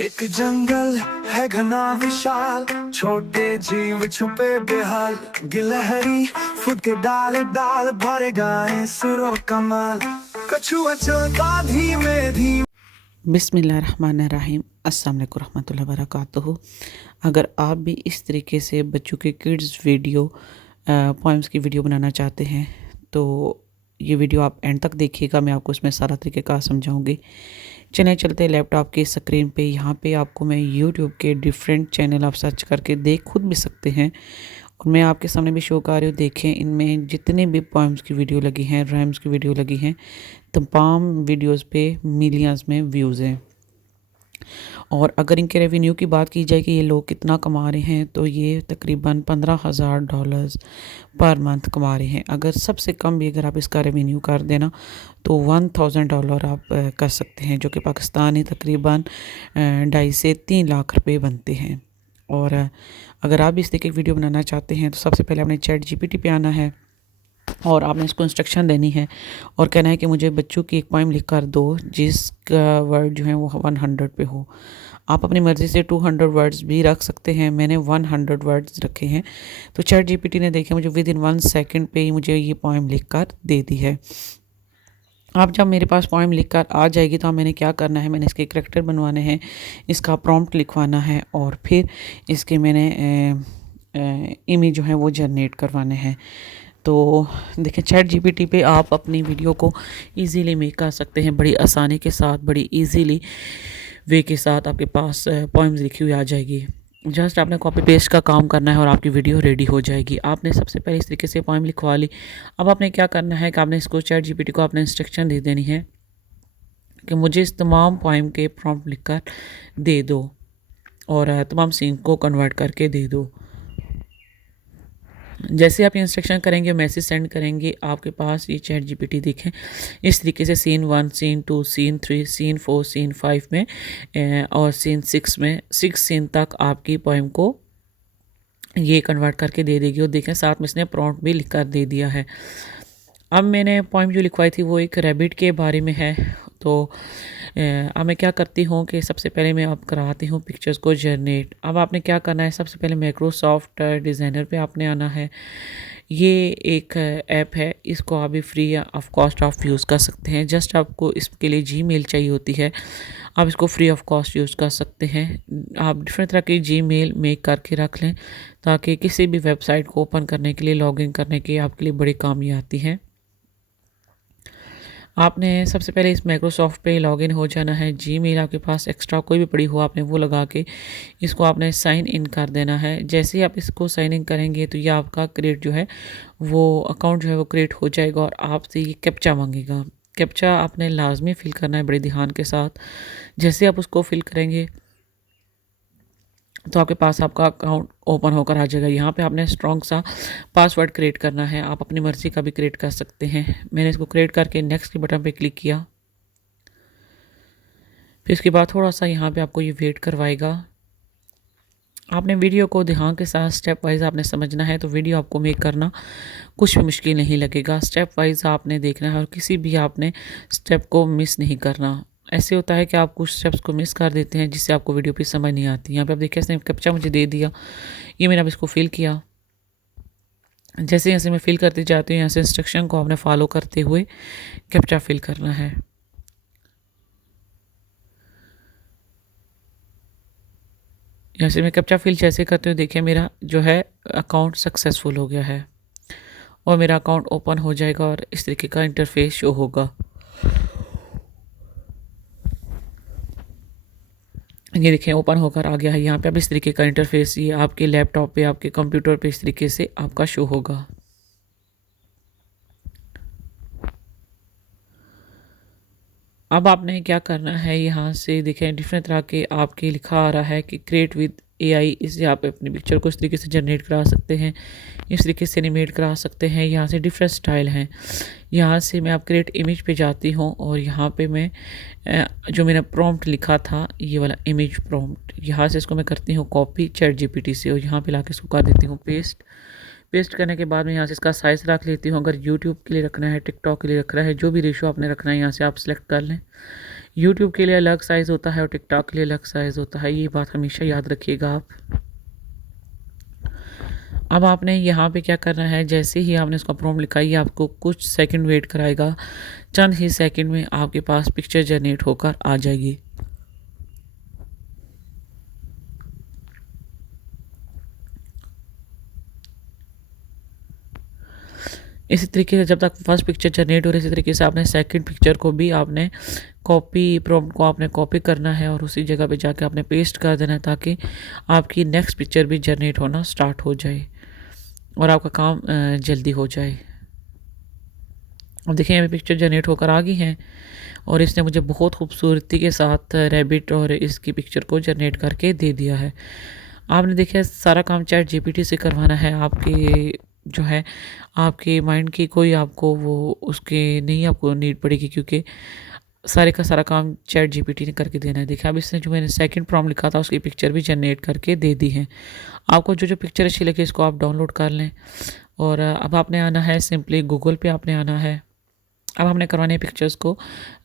एक जंगल है घना विशाल, छोटे जीव छुपे बेहाल, गिलहरी फुदके डाल डाल, भरे गाए सुरों कमाल, कछुआ चलता धीमे धीमे। बिस्मिल्लाहिर्रहमानिर्रहीम। अस्सलाम वालेकुम रहमतुल्लाहि व बरकातुहू। अगर आप भी इस तरीके से बच्चों के किड्स वीडियो पोएम्स की वीडियो बनाना चाहते हैं तो ये वीडियो आप एंड तक देखिएगा। मैं आपको इसमें सारा तरीक़ेकार समझाऊंगी। चलें चलते लैपटॉप की स्क्रीन पे। यहाँ पे आपको मैं यूट्यूब के डिफरेंट चैनल आप सर्च करके देख खुद भी सकते हैं और मैं आपके सामने भी शो कर रही हूँ। देखें इनमें जितने भी पोएम्स की वीडियो लगी हैं, राइम्स की वीडियो लगी हैं, तमाम वीडियोस पे मिलियंस में व्यूज़ हैं। और अगर इनके रेवेन्यू की बात की जाए कि ये लोग कितना कमा रहे हैं तो ये तकरीबन $15,000 पर मंथ कमा रहे हैं। अगर सबसे कम भी अगर आप इसका रेवेन्यू कर देना तो $1,000 आप कर सकते हैं, जो कि पाकिस्तानी तकरीबन 2.5 से 3 लाख रुपए बनते हैं। और अगर आप इस तरह की वीडियो बनाना चाहते हैं तो सबसे पहले आपने ChatGPT पे आना है और आपने इसको इंस्ट्रक्शन देनी है और कहना है कि मुझे बच्चों की एक पोएम लिख कर दो जिसका वर्ड जो है वो 100 पे हो। आप अपनी मर्ज़ी से 200 वर्ड्स भी रख सकते हैं। मैंने 100 वर्ड्स रखे हैं। तो ChatGPT ने देखे मुझे विद इन 1 सेकंड पे ही मुझे ये पोएम लिख कर दे दी है। अब जब मेरे पास पोएम लिख कर आ जाएगी तो मैंने क्या करना है, मैंने इसके करैक्टर बनवाने हैं, इसका प्रॉम्प्ट लिखवाना है और फिर इसके मैंने इमेज जो है वो जनरेट करवाने हैं। तो देखें ChatGPT पे आप अपनी वीडियो को इजीली मेक कर सकते हैं, बड़ी आसानी के साथ, बड़ी इजीली वे के साथ आपके पास पोएम्स लिखी हुई आ जाएगी। जस्ट आपने कॉपी पेस्ट का काम करना है और आपकी वीडियो रेडी हो जाएगी। आपने सबसे पहले इस तरीके से पोएम लिखवा ली। अब आपने क्या करना है कि आपने इसको ChatGPT को आपने इंस्ट्रक्शन दे देनी है कि मुझे इस तमाम पोएम के प्रॉम्प्ट लिखकर दे दो और तमाम सीन को कन्वर्ट करके दे दो। जैसे आप इंस्ट्रक्शन करेंगे, मैसेज सेंड करेंगे, आपके पास ये ChatGPT देखें इस तरीके से scene 1, scene 2, scene 3, scene 4, scene 5 में और सीन 6 में 6 सीन तक आपकी पोएम को ये कन्वर्ट करके दे देगी। और देखें साथ में इसने प्रॉम्प्ट भी लिख कर दे दिया है। अब मैंने पोएम जो लिखवाई थी वो एक रैबिट के बारे में है। तो अब मैं क्या करती हूँ कि सबसे पहले मैं आप कराती हूँ पिक्चर्स को जनरेट। अब आपने क्या करना है, सबसे पहले माइक्रोसॉफ्ट डिज़ाइनर पे आपने आना है। ये एक ऐप है, इसको आप भी फ्री ऑफ कॉस्ट आप यूज़ कर सकते हैं। जस्ट आपको इसके लिए जीमेल चाहिए होती है, आप इसको फ्री ऑफ कॉस्ट यूज़ कर सकते हैं। आप डिफरेंट तरह की जीमेल मेक करके रख लें ताकि किसी भी वेबसाइट को ओपन करने के लिए, लॉगिन करने के आपके लिए बड़ी काम ये आती है। आपने सबसे पहले इस माइक्रोसॉफ्ट पे लॉगिन हो जाना है। जीमेल आपके पास एक्स्ट्रा कोई भी पड़ी हो आपने वो लगा के इसको आपने साइन इन कर देना है। जैसे ही आप इसको साइन इन करेंगे तो ये आपका क्रिएट जो है वो अकाउंट जो है वो क्रिएट हो जाएगा और आपसे ये कैप्चा मांगेगा। कैप्चा आपने लाजमी फ़िल करना है बड़े ध्यान के साथ। जैसे आप उसको फिल करेंगे तो आपके पास आपका अकाउंट ओपन होकर आ जाएगा। यहाँ पे आपने स्ट्रॉन्ग सा पासवर्ड क्रिएट करना है। आप अपनी मर्ज़ी का भी क्रिएट कर सकते हैं। मैंने इसको क्रिएट करके नेक्स्ट के बटन पे क्लिक किया। फिर इसके बाद थोड़ा सा यहाँ पे आपको ये वेट करवाएगा। आपने वीडियो को ध्यान के साथ स्टेप वाइज आपने समझना है तो वीडियो आपको मेक करना कुछ भी मुश्किल नहीं लगेगा। स्टेप वाइज आपने देखना है और किसी भी आपने स्टेप को मिस नहीं करना। ऐसे होता है कि आप कुछ स्टेप्स को मिस कर देते हैं जिससे आपको वीडियो पे समझ नहीं आती। यहाँ पे आप देखिए इसने कैप्चा मुझे दे दिया, ये मैंने अब इसको फिल किया। जैसे जैसे मैं फिल करती जाती हूँ यहाँ से इंस्ट्रक्शन को आपने फॉलो करते हुए कैप्चा फिल करना है। जैसे मैं कैप्चा फिल जैसे करती हूँ देखिए मेरा जो है अकाउंट सक्सेसफुल हो गया है और मेरा अकाउंट ओपन हो जाएगा और इस तरीके का इंटरफेस शो होगा। ये देखें ओपन होकर आ गया है। यहाँ पे अब इस तरीके का इंटरफेस ये आपके लैपटॉप पे, आपके कंप्यूटर पे इस तरीके से आपका शो होगा। अब आपने क्या करना है, यहाँ से देखें डिफरेंट तरह के आपके लिखा आ रहा है कि क्रिएट विद AI। इससे आप अपनी पिक्चर को इस तरीके से जनरेट करा सकते हैं, इस तरीके से एनिमेट करा सकते हैं। यहाँ से डिफरेंट स्टाइल हैं। यहाँ से मैं आप क्रिएट इमेज पे जाती हूँ और यहाँ पे मैं जो मैंने प्रॉम्प्ट लिखा था ये वाला इमेज प्रॉम्प्ट, यहाँ से इसको मैं करती हूँ कॉपी ChatGPT से और यहाँ पे लाके इसको कर देती हूँ पेस्ट। पेस्ट करने के बाद में यहाँ से इसका साइज़ रख लेती हूँ। अगर यूट्यूब के लिए रखना है, टिकटॉक के लिए रखना है, जो भी रेशो आपने रखना है यहाँ से आप सिलेक्ट कर लें। यूट्यूब के लिए अलग साइज़ होता है और टिकटॉक के लिए अलग साइज़ होता है, ये बात हमेशा याद रखिएगा आप। अब आपने यहाँ पे क्या करना है, जैसे ही आपने इसका प्रॉम्प्ट लिखा, ये आपको कुछ सेकंड वेट कराएगा, चंद ही सेकंड में आपके पास पिक्चर जनरेट होकर आ जाएगी। इसी तरीके से जब तक फर्स्ट पिक्चर जनरेट हो रही है, इसी तरीके से आपने सेकंड पिक्चर को भी आपने कॉपी, प्रॉम्प्ट को आपने कॉपी करना है और उसी जगह पे जाके आपने पेस्ट कर देना है, ताकि आपकी नेक्स्ट पिक्चर भी जनरेट होना स्टार्ट हो जाए और आपका काम जल्दी हो जाए। अब देखिए यहाँ पे पिक्चर जनरेट होकर आ गई हैं और इसने मुझे बहुत खूबसूरती के साथ रैबिट और इसकी पिक्चर को जनरेट करके दे दिया है। आपने देखिए सारा काम चैट जीपीटी से करवाना है। आपके जो है आपके माइंड की कोई आपको वो उसके नहीं आपको नीड पड़ेगी, क्योंकि सारे का सारा काम चैट जीपीटी ने करके देना है। देखिए अब इसने जो मैंने सेकंड प्रॉम्प्ट लिखा था उसकी पिक्चर भी जनरेट करके दे दी है। आपको जो जो पिक्चर अच्छी लगे इसको आप डाउनलोड कर लें और अब आपने आना है सिंपली गूगल पे आपने आना है। अब हमने करवाने पिक्चर्स को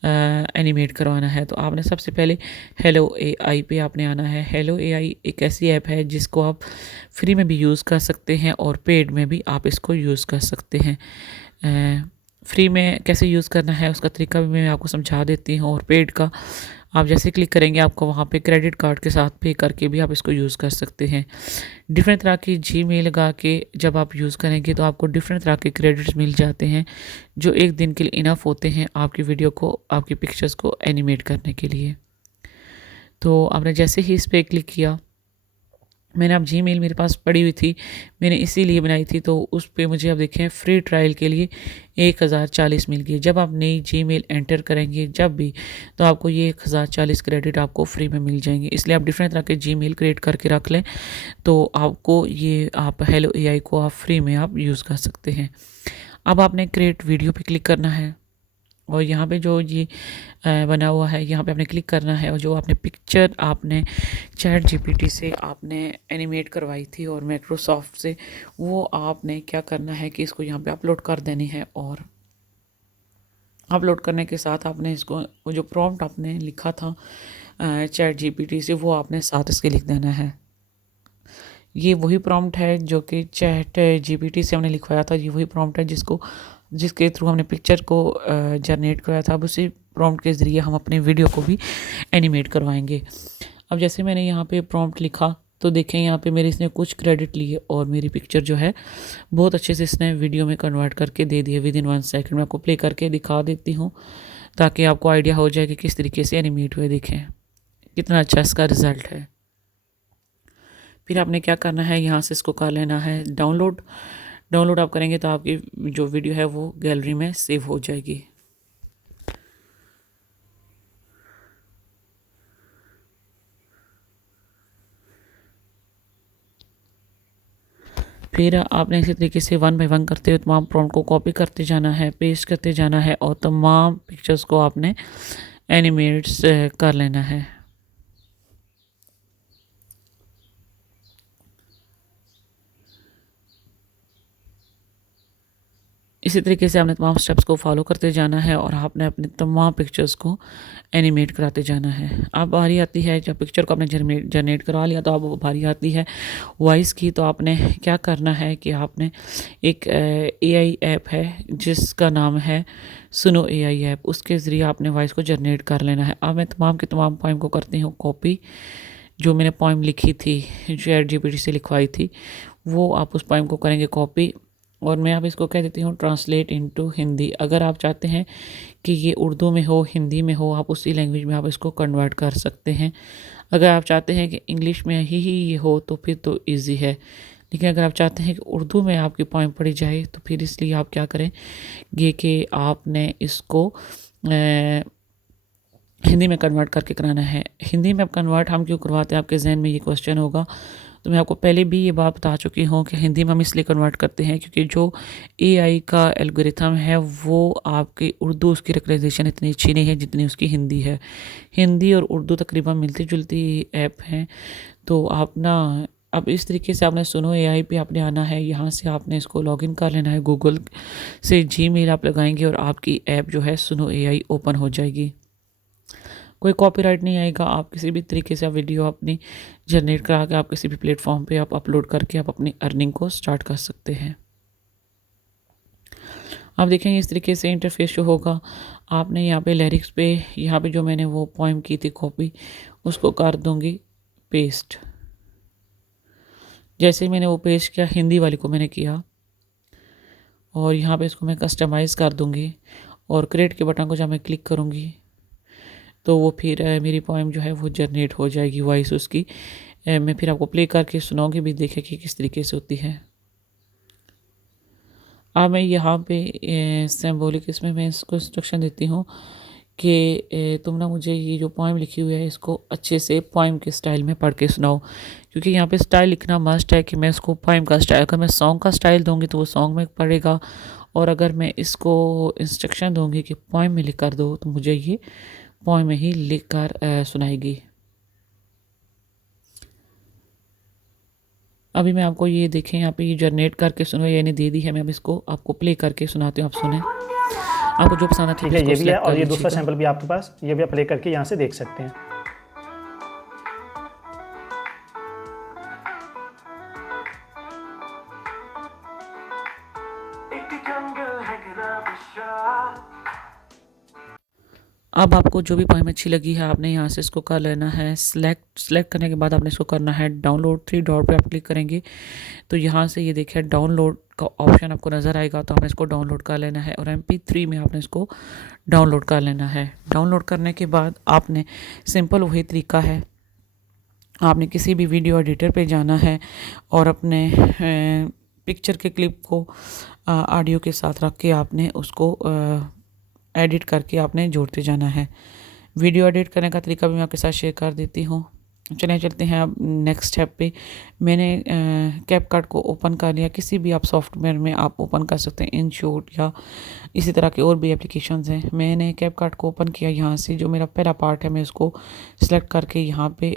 एनिमेट करवाना है, तो आपने सबसे पहले हेलो एआई पे आपने आना है। हेलो एआई एक ऐसी ऐप है जिसको आप फ्री में भी यूज़ कर सकते हैं और पेड में भी आप इसको यूज़ कर सकते हैं। फ्री में कैसे यूज़ करना है उसका तरीका भी मैं आपको समझा देती हूँ, और पेड का आप जैसे क्लिक करेंगे आपको वहाँ पे क्रेडिट कार्ड के साथ पे करके भी आप इसको यूज़ कर सकते हैं। डिफरेंट तरह की जीमेल लगा के जब आप यूज़ करेंगे तो आपको डिफरेंट तरह के क्रेडिट्स मिल जाते हैं, जो एक दिन के लिए इनफ होते हैं आपकी वीडियो को, आपकी पिक्चर्स को एनिमेट करने के लिए। तो आपने जैसे ही इस पर क्लिक किया, मैंने अब जीमेल मेरे पास पड़ी हुई थी, मैंने इसीलिए बनाई थी, तो उस पे मुझे अब देखें फ्री ट्रायल के लिए 1040 मिल गई। जब आप नई जीमेल एंटर करेंगे जब भी, तो आपको ये 1040 क्रेडिट आपको फ्री में मिल जाएंगे। इसलिए आप डिफरेंट तरह के जीमेल क्रिएट करके रख लें, तो आपको ये आप हेलो एआई को आप फ्री में आप यूज़ कर सकते हैं। अब आपने क्रिएट वीडियो पे क्लिक करना है और यहाँ पे जो ये बना हुआ है यहाँ पे आपने क्लिक करना है, और जो आपने पिक्चर आपने चैट जीपीटी से आपने एनिमेट करवाई थी और माइक्रोसॉफ्ट से, वो आपने क्या करना है कि इसको यहाँ पे अपलोड कर देनी है। और अपलोड करने के साथ आपने इसको वो जो प्रॉम्प्ट आपने लिखा था चैट जीपीटी से, वो आपने साथ इसके लिख देना है। ये वही प्रॉम्प्ट है जो कि चैट जीपीटी से हमने लिखवाया था, ये वही प्रॉम्प्ट है जिसके थ्रू हमने पिक्चर को जनरेट कराया था। अब उसी प्रॉम्प्ट के ज़रिए हम अपने वीडियो को भी एनिमेट करवाएंगे। अब जैसे मैंने यहाँ पे प्रॉम्प्ट लिखा तो देखें यहाँ पे मेरे इसने कुछ क्रेडिट लिए और मेरी पिक्चर जो है बहुत अच्छे से इसने वीडियो में कन्वर्ट करके दे दिए विद इन 1 सेकंड। मैं आपको प्ले करके दिखा देती हूँ ताकि आपको आइडिया हो जाए कि किस तरीके से एनिमेट हुए। देखें कितना अच्छा इसका रिज़ल्ट है। फिर आपने क्या करना है, यहाँ से इसको कर लेना है डाउनलोड आप करेंगे तो आपकी जो वीडियो है वो गैलरी में सेव हो जाएगी। फिर आपने इसी तरीके से 1 बाय 1 करते हुए तमाम प्रॉम्प्ट को कॉपी करते जाना है, पेस्ट करते जाना है और तमाम पिक्चर्स को आपने एनिमेट्स कर लेना है। इसी तरीके से आपने तमाम स्टेप्स को फॉलो करते जाना है और आपने अपने तमाम पिक्चर्स को एनिमेट कराते जाना है। अब बारी आती है जब पिक्चर को आपने जनरेट करा लिया तो अब बारी आती है वॉइस की। तो आपने क्या करना है कि आपने एक एआई ऐप है जिसका नाम है सुनो एआई ऐप, उसके ज़रिए आपने वॉइस को जनरेट कर लेना है। अब मैं तमाम के तमाम पोइम को करती हूँ कॉपी। जो मैंने पोइम लिखी थी चैट जीपीटी से लिखवाई थी, वो आप उस पोइम को करेंगे कॉपी और मैं अब इसको कह देती हूँ ट्रांसलेट इनटू हिंदी। अगर आप चाहते हैं कि ये उर्दू में हो, हिंदी में हो, आप उसी लैंग्वेज में आप इसको कन्वर्ट कर सकते हैं। अगर आप चाहते हैं कि इंग्लिश में ही ये हो तो फिर तो इजी है, लेकिन अगर आप चाहते हैं कि उर्दू में आपकी पोइम पढ़ी जाए तो फिर इसलिए आप क्या करें ये कि आपने इसको हिंदी में कन्वर्ट करके कराना है। हिंदी में अब कन्वर्ट हम क्यों करवाते हैं, आपके जहन में ये क्वेश्चन होगा। तो मैं आपको पहले भी ये बात बता चुकी हूँ कि हिंदी में हम इसलिए कन्वर्ट करते हैं क्योंकि जो एआई का एल्गोरिथम है वो आपकी उर्दू उसकी रिकग्नाइजेशन इतनी अच्छी नहीं है जितनी उसकी हिंदी है। हिंदी और उर्दू तकरीबन मिलती जुलती ऐप हैं। तो आप ना अब इस तरीके से आपने सुनो एआई पे आपने आना है, यहाँ से आपने इसको लॉगिन कर लेना है। गूगल से जीमेल आप लगाएंगे और आपकी ऐप जो है सुनो एआई ओपन हो जाएगी। कोई कॉपीराइट नहीं आएगा। आप किसी भी तरीके से आप वीडियो अपनी जनरेट करा के आप किसी भी प्लेटफॉर्म पे आप अपलोड करके आप अपनी अर्निंग को स्टार्ट कर सकते हैं। आप देखेंगे इस तरीके से इंटरफेस शो होगा। आपने यहाँ पे लिरिक्स पे यहाँ पे जो मैंने वो पोएम की थी कॉपी, उसको कर दूंगी पेस्ट। जैसे ही मैंने वो पेस्ट किया, हिंदी वाली को मैंने किया, और यहाँ पे इसको मैं कस्टमाइज़ कर दूंगी और क्रिएट के बटन को जब मैं क्लिक करूँगी तो वो फिर मेरी पोएम जो है वो जनरेट हो जाएगी, वॉइस उसकी। मैं फिर आपको प्ले करके सुनाऊंगी भी, देखें कि किस तरीके से होती है। अब मैं यहाँ पे सिंबॉलिक इसमें मैं इसको इंस्ट्रक्शन देती हूँ कि तुम ना मुझे ये जो पोएम लिखी हुई है इसको अच्छे से पोएम के स्टाइल में पढ़ के सुनाओ, क्योंकि यहाँ पे स्टाइल लिखना मस्ट है कि मैं इसको पोएम का स्टाइल, अगर मैं सॉन्ग का स्टाइल दूंगी तो वो सॉन्ग में पढ़ेगा, और अगर मैं इसको इंस्ट्रक्शन दूंगी कि पोएम में लिख कर दो तो मुझे ये पोएम में ही लिख कर सुनाएगी। अभी मैं आपको ये देखें यहाँ पे ये जनरेट करके सुनो, यानी दे दी है। मैं अब इसको आपको प्ले करके सुनाती हूँ, आप सुने, आपको जो पसंद है। ठीक है, ये भी है और ये दूसरा सैंपल भी आपके पास, ये भी आप प्ले करके यहाँ से देख सकते हैं। अब आपको जो भी पोएम अच्छी लगी है आपने यहाँ से इसको कर लेना है सेलेक्ट करने के बाद आपने इसको करना है डाउनलोड। 3 डॉट पे आप क्लिक करेंगे तो यहाँ से ये देखिए डाउनलोड का ऑप्शन आपको नज़र आएगा, तो आपने इसको डाउनलोड कर लेना है और MP3 में आपने इसको डाउनलोड कर लेना है। डाउनलोड करने के बाद आपने सिंपल वही तरीका है, आपने किसी भी वीडियो एडिटर पे जाना है और अपने पिक्चर के क्लिप को ऑडियो के साथ रख के आपने उसको एडिट करके आपने जोड़ते जाना है। वीडियो एडिट करने का तरीका भी मैं आपके साथ शेयर कर देती हूँ। चलते हैं अब नेक्स्ट स्टेप पे। मैंने कैपकट को ओपन कर लिया, किसी भी आप सॉफ्टवेयर में आप ओपन कर सकते हैं, InShot या इसी तरह के और भी एप्लीकेशंस हैं। मैंने कैपकट को ओपन किया, यहाँ से जो मेरा पहला पार्ट है मैं उसको सिलेक्ट करके यहाँ पे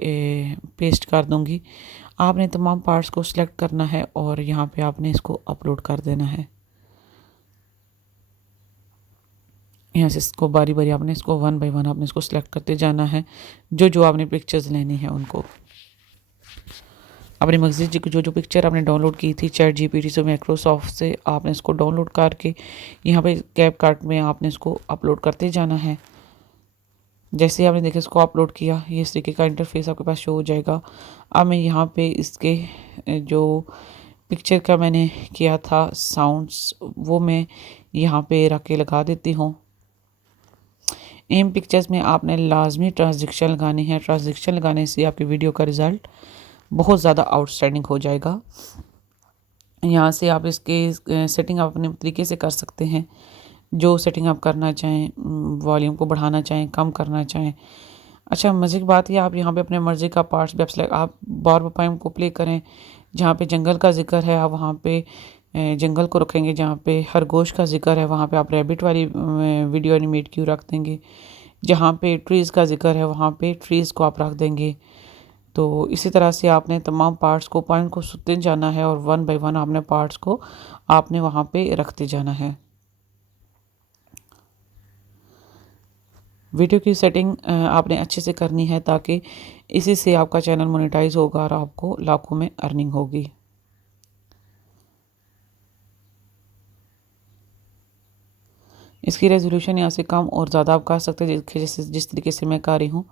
पेस्ट कर दूँगी। आपने तमाम पार्ट्स को सिलेक्ट करना है और यहाँ पे आपने इसको अपलोड कर देना है। यहाँ से इसको बारी बारी आपने इसको 1 बाय 1 आपने इसको सिलेक्ट करते जाना है, जो आपने पिक्चर्स लेनी है उनको। अपनी मर्जी की जो पिक्चर आपने डाउनलोड की थी ChatGPT से, माइक्रोसॉफ्ट से, आपने इसको डाउनलोड करके यहाँ पे कैपकट में आपने इसको अपलोड करते जाना है। जैसे आपने देखा इसको अपलोड किया, ये इस तरीके का इंटरफेस आपके पास शो हो जाएगा। अब मैं यहाँ पे इसके जो पिक्चर का मैंने किया था साउंड्स, वो मैं यहाँ पे रख के लगा देती हूँ। इन पिक्चर्स में आपने लाजमी ट्रांजैक्शन लगानी है। ट्रांजैक्शन लगाने से आपकी वीडियो का रिज़ल्ट बहुत ज़्यादा आउटस्टैंडिंग हो जाएगा। यहाँ से आप इसके सेटिंग आप अपने तरीके से कर सकते हैं, जो सेटिंग आप करना चाहें, वॉल्यूम को बढ़ाना चाहें, कम करना चाहें। अच्छा, मज़े की बात है आप यहाँ पे अपने मर्ज़ी का पार्ट्स भी आप बार पोएम को प्ले करें। जहाँ पे जंगल का जिक्र है आप वहाँ पे जंगल को रखेंगे, जहाँ पे खरगोश का जिक्र है वहाँ पे आप रैबिट वाली वीडियो एनिमेट क्यों रख देंगे, जहाँ पे ट्रीज़ का जिक्र है वहाँ पे ट्रीज़ को आप रख देंगे। तो इसी तरह से आपने तमाम पार्ट्स को पॉइंट को सुनते जाना है और 1 बाय 1 आपने पार्ट्स को आपने वहाँ पे रखते जाना है। वीडियो की सेटिंग आपने अच्छे से करनी है ताकि इसी से आपका चैनल मोनेटाइज होगा और आपको लाखों में अर्निंग होगी। इसकी रेजोल्यूशन यहाँ से कम और ज़्यादा आप कर सकते हैं, जिस तरीके से मैं कर रही हूँ।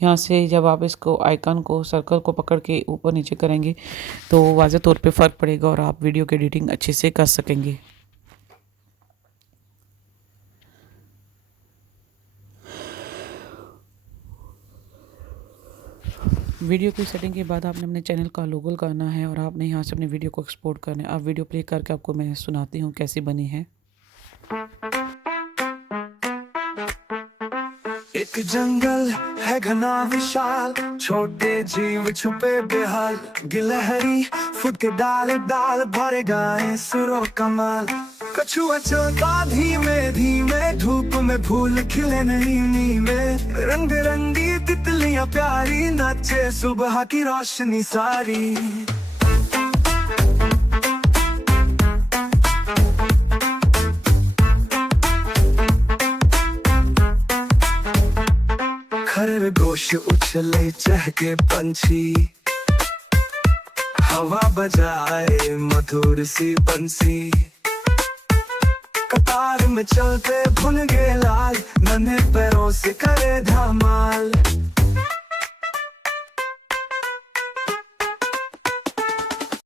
यहाँ से जब आप इसको आइकन को सर्कल को पकड़ के ऊपर नीचे करेंगे तो वाज़े तौर पे फ़र्क पड़ेगा और आप वीडियो की एडिटिंग अच्छे से कर सकेंगे। वीडियो की सेटिंग के बाद आपने अपने चैनल का लोगो करना है और आपने यहाँ से अपने वीडियो को एक्सपोर्ट करना है। आप वीडियो प्ले करके आपको मैं सुनाती हूँ कैसी बनी है। एक जंगल है घना विशाल, छोटे जीव छुपे बेहाल, गिलहरी फुट के डाल डाल भरे गाए सुरों कमाल। कछुआ चलता धीमे धीमे, धूप में फूल खिले नहीं नीमे, रंग बिरंगी तितलियां प्यारी नाचे सुबह की रोशनी सारी। खरगोश उछले चहके पंछी, हवा बजाए मधुर सी बंसी। कतार में चलते भुन गए लाल, नन्हे पैरों से करे धमाल।